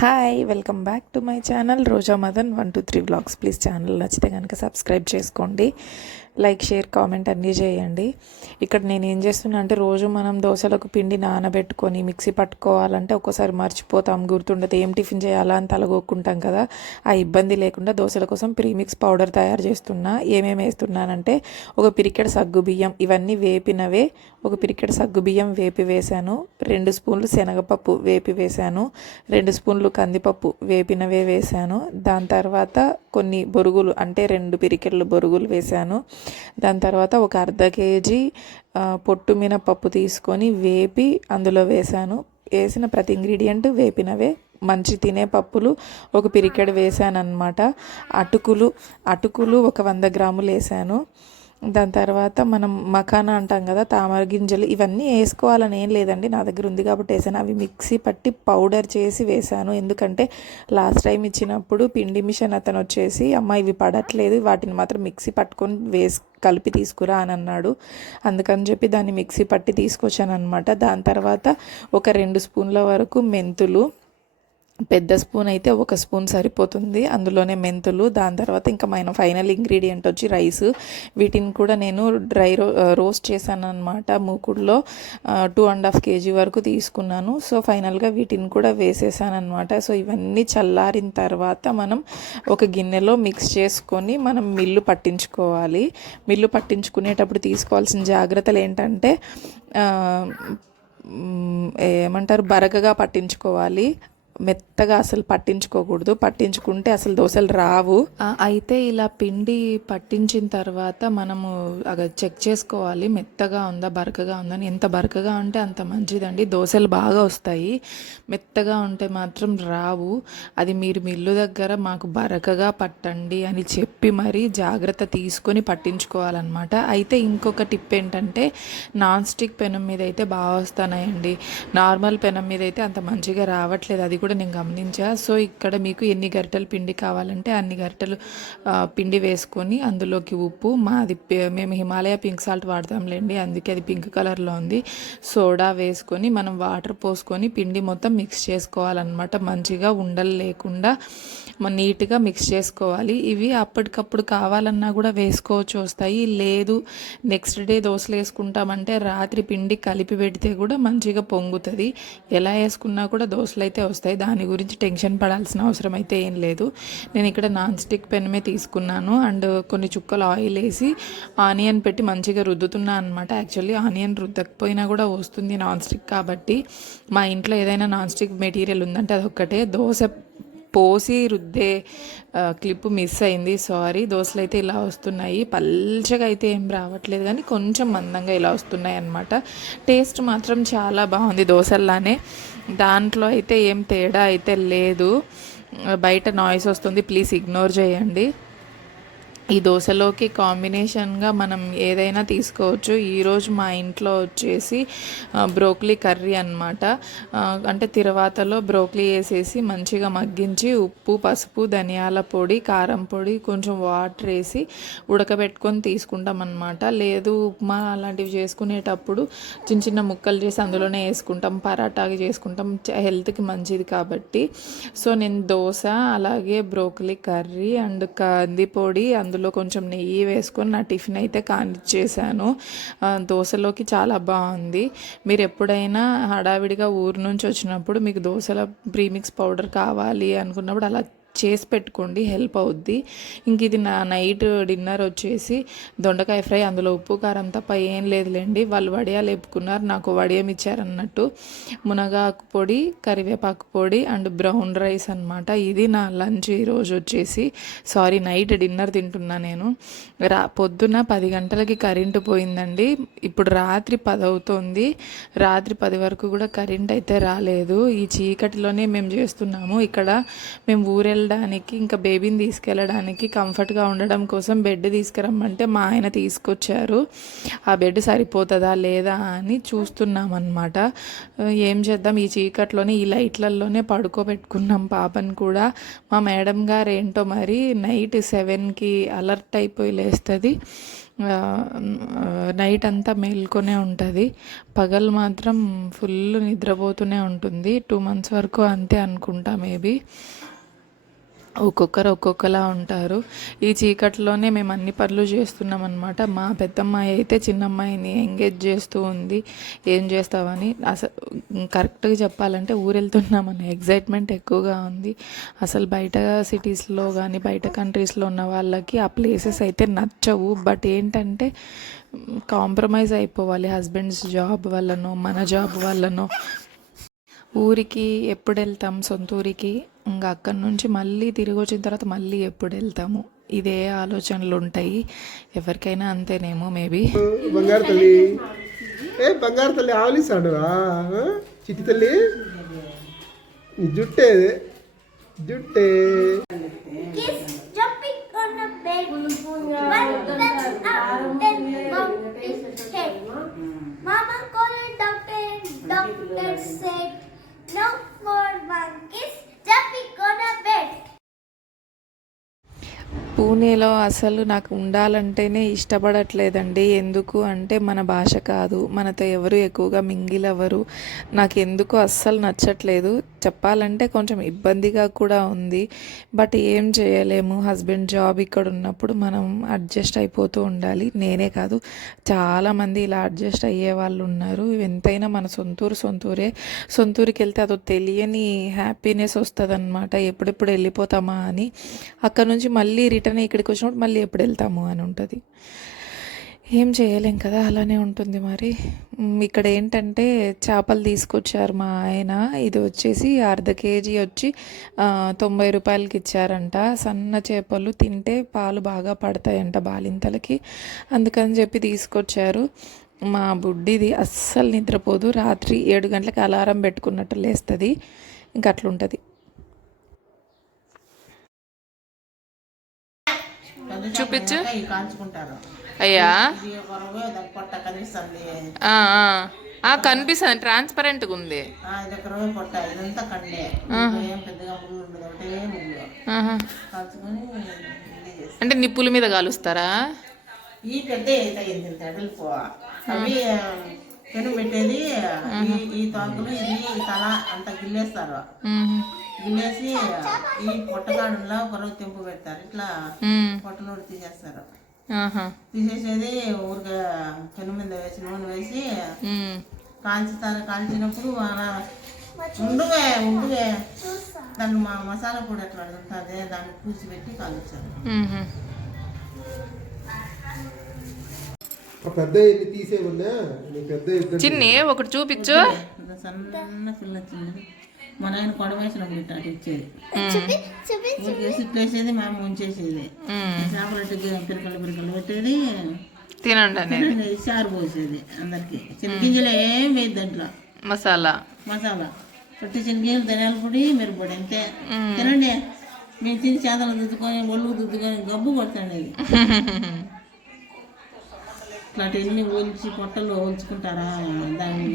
Hi welcome back to my channel Roja Madan 123 vlogs. Please channel నచ్చితే కనుక subscribe చేసుకోండి, like share comment అన్నీ చేయండి. ఇక్కడ నేను ఏం చేస్తున్నా అంటే, రోజు మనం దోశలకు పిండి నానబెట్టుకొని మిక్సీ పట్టుకోవాలంటే ఒక్కోసారి మర్చిపోతాం, గుర్తుండదు, ఏం టిఫిన్ చేయాలా అని తలగొక్కుంటాం కదా. ఆ ఇబ్బంది లేకుండా దోశల కోసం ప్రీమిక్స్ పౌడర్ తయారు చేస్తున్నా. ఏమేమి వేస్తున్నానంటే, ఒక పిరికెడు సగ్గుబియ్యం, ఇవన్నీ వేపినవే. ఒక పిరికెడు సగ్గుబియ్యం వేపి వేశాను, 2 స్పూన్లు శనగపప్పు వేపి వేశాను, 2 స్పూన్లు కందిపప్పు వేపినవే వేశాను. దాని తర్వాత కొన్ని బొరుగులు అంటే 2 పిరికెళ్ళు బొరుగులు వేశాను. దాని తర్వాత ఒక అర్ధ కేజీ పొట్టు మినపప్పు తీసుకొని వేపి అందులో వేశాను. వేసిన ప్రతి ఇంగ్రీడియంట్ వేపినవే. మంచి తినే పప్పులు ఒక పిరికెడు వేసాను అనమాట. అటుకులు ఒక 100 గ్రాములు వేసాను. దాని తర్వాత మనం మఖానా అంటాం కదా, తామర గింజలు, ఇవన్నీ వేసుకోవాలని ఏం లేదండి, నా దగ్గర ఉంది కాబట్టి వేసాను. అవి మిక్సీ పట్టి పౌడర్ చేసి వేసాను. ఎందుకంటే లాస్ట్ టైం ఇచ్చినప్పుడు పిండి మిషన్ అతను వచ్చేసి, అమ్మ ఇవి పడట్లేదు, వాటిని మాత్రం మిక్సీ పట్టుకొని కలిపి తీసుకురా అని అన్నాడు. అందుకని చెప్పి దాన్ని మిక్సీ పట్టి తీసుకొచ్చాను అనమాట. దాని తర్వాత ఒక 2 స్పూన్ల వరకు మెంతులు, పెద్ద స్పూన్ అయితే 1 స్పూన్ సరిపోతుంది, అందులోనే మెంతులు. దాని తర్వాత ఇంకా ఫైనల్ ఇంగ్రీడియంట్ వచ్చి రైస్. వీటిని కూడా నేను రోస్ట్ చేశాను అనమాట. మూకుడులో 2.5 కేజీ వరకు తీసుకున్నాను. సో ఫైనల్గా వీటిని కూడా వేసేసాను అనమాట. సో ఇవన్నీ చల్లారిన తర్వాత మనం ఒక గిన్నెలో మిక్స్ చేసుకొని మనం మిల్లు పట్టించుకోవాలి. మిల్లు పట్టించుకునేటప్పుడు తీసుకోవాల్సిన జాగ్రత్తలు ఏంటంటే, ఏమంటారు, బరకగా పట్టించుకోవాలి, మెత్తగా అసలు పట్టించుకోకూడదు. పట్టించుకుంటే అసలు దోశలు రావు. అయితే ఇలా పిండి పట్టించిన తర్వాత మనము చెక్ చేసుకోవాలి, మెత్తగా ఉందా బరకగా ఉందా అని. ఎంత బరకగా ఉంటే అంత మంచిదండి, దోశలు బాగా వస్తాయి. మెత్తగా ఉంటే మాత్రం రావు. అది మీరు మిల్లు దగ్గర మాకు బరకగా పట్టండి అని చెప్పి మరీ జాగ్రత్త తీసుకొని పట్టించుకోవాలన్నమాట. అయితే ఇంకొక టిప్ ఏంటంటే, నాన్ స్టిక్ పెనం మీద అయితే బాగా వస్తున్నాయండి, నార్మల్ పెనం మీద అయితే అంత మంచిగా రావట్లేదు. అది కూడా నేను గమనించా. సో ఇక్కడ మీకు ఎన్ని గరిటెలు పిండి కావాలంటే అన్ని గరిటెలు పిండి వేసుకొని అందులోకి ఉప్పు, మేము హిమాలయ పింక్ సాల్ట్ వాడతాంలేండి, అందుకే అది పింక్ కలర్లో ఉంది, సోడా వేసుకొని మనం వాటర్ పోసుకొని పిండి మొత్తం మిక్స్ చేసుకోవాలన్నమాట. మంచిగా ఉండలు లేకుండా నీట్గా మిక్స్ చేసుకోవాలి. ఇవి అప్పటికప్పుడు కావాలన్నా కూడా వేసుకోవచ్చు, వస్తాయి. లేదు నెక్స్ట్ డే దోశలు వేసుకుంటామంటే రాత్రి పిండి కలిపి పెడితే కూడా మంచిగా పొంగుతుంది. ఎలా వేసుకున్నా కూడా దోశలు అయితే వస్తాయి, దాని గురించి టెన్షన్ పడాల్సిన అవసరం అయితే ఏం లేదు. నేను ఇక్కడ నాన్ స్టిక్ పెనమే తీసుకున్నాను అండ్ కొన్ని చుక్కలు ఆయిల్ వేసి ఆనియన్ పెట్టి మంచిగా రుద్దుతున్నా అనమాట. యాక్చువల్లీ ఆనియన్ రుద్దకపోయినా కూడా వస్తుంది నాన్ స్టిక్ కాబట్టి. మా ఇంట్లో ఏదైనా నాన్ స్టిక్ మెటీరియల్ ఉందంటే అదొక్కటే. దోశ పోసి రుద్దే క్లిప్ మిస్ అయింది, సారీ. దోశలు అయితే ఇలా వస్తున్నాయి, పల్చగా అయితే ఏం రావట్లేదు, కానీ కొంచెం మందంగా ఇలా వస్తున్నాయి అన్నమాట. టేస్ట్ మాత్రం చాలా బాగుంది దోశల్లానే, దాంట్లో అయితే ఏం తేడా అయితే లేదు. బయట నాయిస్ వస్తుంది, ప్లీజ్ ఇగ్నోర్ చేయండి. ఈ దోశలోకి కాంబినేషన్గా మనం ఏదైనా తీసుకోవచ్చు. ఈరోజు మా ఇంట్లో వచ్చేసి బ్రోకలీ కర్రీ అనమాట. అంటే తిరవాతలో బ్రోకలీ వేసేసి మంచిగా మగ్గించి ఉప్పు, పసుపు, ధనియాల పొడి, కారం పొడి, కొంచెం వాటర్ వేసి ఉడకబెట్టుకొని తీసుకుంటాం అనమాట. లేదు ఉప్మా అలాంటివి చేసుకునేటప్పుడు చిన్న చిన్న ముక్కలు చేసి అందులోనే వేసుకుంటాం, పరాటాకి చేసుకుంటాం, హెల్త్కి మంచిది కాబట్టి. సో నేను దోశ అలాగే బ్రోకలీ కర్రీ అండ్ కంది పొడి, అందులో కొంచెం నెయ్యి వేసుకొని నా టిఫిన్ అయితే కానిచ్చేసాను. దోశలోకి చాలా బాగుంది. మీరు ఎప్పుడైనా హడావిడిగా ఊరు నుంచి వచ్చినప్పుడు మీకు దోశల ప్రీమిక్స్ పౌడర్ కావాలి అనుకున్నప్పుడు అలా చేసి పెట్టుకోండి, హెల్ప్ అవుద్ది. ఇంక ఇది నా నైట్ డిన్నర్ వచ్చేసి దొండకాయ ఫ్రై, అందులో ఉప్పు కారం తప్ప ఏం లేదులేండి. వాళ్ళు వడియాలు వేపుకున్నారు, నాకు వడియం ఇచ్చారన్నట్టు. మునగాకు పొడి, కరివేపాకు పొడి అండ్ బ్రౌన్ రైస్ అనమాట. ఇది నా లంచ్ ఈరోజు వచ్చేసి. సారీ, నైట్ డిన్నర్ తింటున్నా నేను. పొద్దున్న 10 గంటలకి కరెంటు పోయిందండి, ఇప్పుడు రాత్రి 10 అవుతుంది. రాత్రి 10 వరకు కూడా కరెంట్ అయితే రాలేదు. ఈ చీకటిలోనే మేము చేస్తున్నాము. ఇక్కడ మేము ఊరెళ్ళి తీసుకెళ్ళడానికి, ఇంకా బేబీని తీసుకెళ్ళడానికి కంఫర్ట్గా ఉండడం కోసం బెడ్ తీసుకురమ్మంటే మా ఆయన తీసుకొచ్చారు. ఆ బెడ్ సరిపోతుందా లేదా అని చూస్తున్నాం అన్నమాట. ఏం చేద్దాం, ఈ చీకట్లోనే ఈ లైట్లలోనే పడుకోబెట్టుకున్నాం పాపని కూడా. మా మేడం గారు ఏంటో మరి నైట్ 7కి అలర్ట్ అయిపోయి లేస్తుంది. నైట్ అంతా మేల్కొనే ఉంటుంది, పగలు మాత్రం ఫుల్ నిద్రపోతూనే ఉంటుంది. 2 months వరకు అంతే అనుకుంటా మేబీ. ఒక్కొక్కరు ఒక్కొక్కలా ఉంటారు. ఈ చీకట్లోనే మేము అన్ని పనులు చేస్తున్నాం అనమాట. మా పెద్దమ్మాయి అయితే చిన్నమ్మాయిని ఎంగేజ్ చేస్తూ ఉంది, ఏం చేస్తావని. అసలు కరెక్ట్గా చెప్పాలంటే ఊరెళ్తున్నామని ఎగ్జైట్మెంట్ ఎక్కువగా ఉంది. అసలు బయట సిటీస్లో కానీ బయట కంట్రీస్లో ఉన్న వాళ్ళకి ఆ ప్లేసెస్ అయితే నచ్చవు. బట్ ఏంటంటే కాంప్రమైజ్ అయిపోవాలి, హస్బెండ్స్ జాబ్ వల్లనో మన జాబ్ వల్లనో. ఊరికి ఎప్పుడు వెళ్తాం, సొంత ఊరికి, ఇంకా అక్కడి నుంచి మళ్ళీ తిరిగి వచ్చిన తర్వాత మళ్ళీ ఎప్పుడు వెళ్తాము, ఇదే ఆలోచనలు ఉంటాయి. ఎవరికైనా అంతేనేమో మేబీ. బంగారు తల్లి, బంగారు తల్లి ఆవలిస్తాడువా చిట్టి తల్లి, నీ జుట్టే జుట్టే. Mama called a doctor and doctor said no more monkeys jumping on a bed. పూణేలో అసలు నాకు ఉండాలంటేనే ఇష్టపడట్లేదండి. ఎందుకు అంటే మన భాష కాదు, మనతో ఎవరు ఎక్కువగా మింగిల్ అవ్వరు. నాకు ఎందుకు అస్సలు నచ్చట్లేదు. చెప్పాలంటే కొంచెం ఇబ్బందిగా కూడా ఉంది. బట్ ఏం చేయలేము, హస్బెండ్ జాబ్ ఇక్కడ ఉన్నప్పుడు మనం అడ్జస్ట్ అయిపోతూ ఉండాలి. నేనే కాదు, చాలామంది ఇలా అడ్జస్ట్ అయ్యే వాళ్ళు ఉన్నారు. ఎంతైనా మన సొంతూరే. సొంతూరికి వెళ్తే అదో తెలియని హ్యాపీనెస్ వస్తుంది అనమాట. ఎప్పుడెప్పుడు వెళ్ళిపోతామా అని. అక్కడ నుంచి మళ్ళీ రిటర్న్ ఇక్కడికి వచ్చినప్పుడు మళ్ళీ ఎప్పుడు వెళ్తాము అని ఉంటుంది. ఏం చేయలేం కదా, అలానే ఉంటుంది మరి. ఇక్కడ ఏంటంటే చేపలు తీసుకొచ్చారు మా ఆయన. ఇది వచ్చేసి 1/2 kg వచ్చి 90 రూపాయలకి ఇచ్చారంట. సన్న చేపలు తింటే పాలు బాగా పడతాయంట బాలింతలకి, అందుకని చెప్పి తీసుకొచ్చారు. మా బుడ్డిది అస్సలు నిద్రపోదు. రాత్రి 7 గంటలకు అలారం పెట్టుకున్నట్టు లేస్తుంది. ఇంక అట్లుంటుంది. చూపించు అయ్యా. కనిపిస్తుంది, ట్రాన్స్పరెంట్గా ఉంది. అంటే నిప్పుల మీద కాలుస్తారా? ఈ పెద్ద అవి పెను పెట్టేది ఈ తోకలు, ఇది తల అంత గిల్లేస్తారు. గిల్లేసి ఈ పొట్టగాడులో కొరవ తెంపు పెడతారు. ఇట్లా పొట్టలో తీసేస్తారు. తీసేసేది ఊరిగా పెను మీద వేసి నూనె వేసి కాల్చుతారు. కాల్చినప్పుడు అలా ఉండుగా దాన్ని మసాలా పొడి ఎట్లా ఉంటుంది, దాన్ని పూసి పెట్టి కాల్చారు. చిన్ని ఒకటి చూపించు. సన్న పిల్ల చిన్నది మా నాయన కొడవేసినప్పుడు ఇట్లా ఇచ్చేది, ఇట్లేసేది, మేము ఉంచేసేది. చేపలు పిరకలు పెట్టేది, తినండి చారు పోసేది అందరికి. చిన్నగింజలు ఏం వేయద్దు దాంట్లో, మసాలా పట్టి చిన్నగింజలు, ధనియాల పొడి, మిరపొడి అంతే. తినండి, మేము తిని చేతలు దుద్దుకొని ఒళ్ళు దుద్దుకొని గబ్బు కొడతాండేది. ఇట్లాంటి ఎన్ని ఒలిచి పొట్టలు ఒలుచుకుంటారా దాన్ని.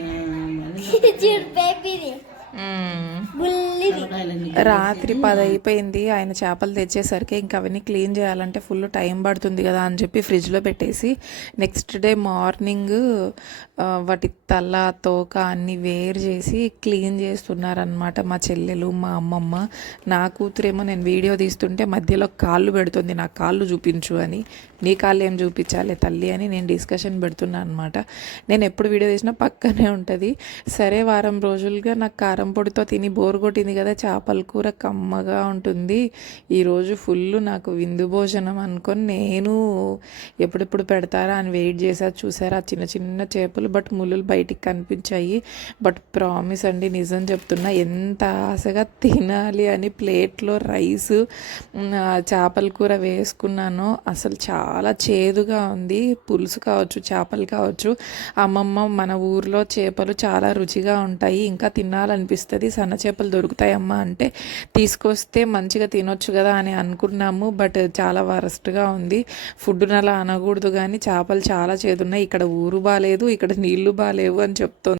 రాత్రి 10 అయిపోయింది. ఆయన చేపలు తెచ్చేసరికి ఇంకా అవన్నీ క్లీన్ చేయాలంటే ఫుల్ టైం పడుతుంది కదా అని చెప్పి ఫ్రిడ్జ్లో పెట్టేసి నెక్స్ట్ డే మార్నింగ్ వాటి తల తోక అన్నీ వేరు చేసి క్లీన్ చేస్తున్నారనమాట మా చెల్లెలు, మా అమ్మమ్మ. నా కూతురేమో నేను వీడియో తీస్తుంటే మధ్యలో కాళ్ళు పెడుతుంది, నా కాళ్ళు చూపించు అని. నీ కాళ్ళు ఏం చూపించాలి తల్లి అని నేను డిస్కషన్ పెడుతున్నాను అనమాట. నేను ఎప్పుడు వీడియో తీసినా పక్కనే ఉంటుంది. సరే, వారం రోజులుగా నాకు కారం పొడితో తిని బోర్ కొట్టింది కదా, చేపల కూర కమ్మగా ఉంటుంది, ఈరోజు ఫుల్ నాకు విందు భోజనం అనుకొని నేను ఎప్పుడెప్పుడు పెడతారా అని వెయిట్ చేసా. చూసారా చిన్న చిన్న చేపలు, బట్ ముళ్ళులు బయటికి కనిపించాయి. బట్ ప్రామిస్ అండి, నిజం చెప్తున్నా, ఎంత ఆశగా తినాలి అని ప్లేట్లో రైస్ చేపల కూర వేసుకున్నానో అసలు చాలా చేదుగా ఉంది. పులుసు కావచ్చు, చేపలు కావచ్చు. అమ్మమ్మ మన ఊర్లో చేపలు చాలా రుచిగా ఉంటాయి, ఇంకా తినాలనిపిస్తుంది, సన్న చేపలు దొరుకుతాయమ్మా అంటే తీసుకొస్తే మంచిగా తినొచ్చు కదా అని అనుకున్నాము. బట్ చాలా వరస్ట్గా ఉంది. ఫుడ్ని అలా అనకూడదు కానీ చేపలు చాలా చేదున్నాయి. ఇక్కడ ఊరు బాగాలేదు, ఇక్కడ నీళ్లు బాగాలేవు అని చెప్తోంది.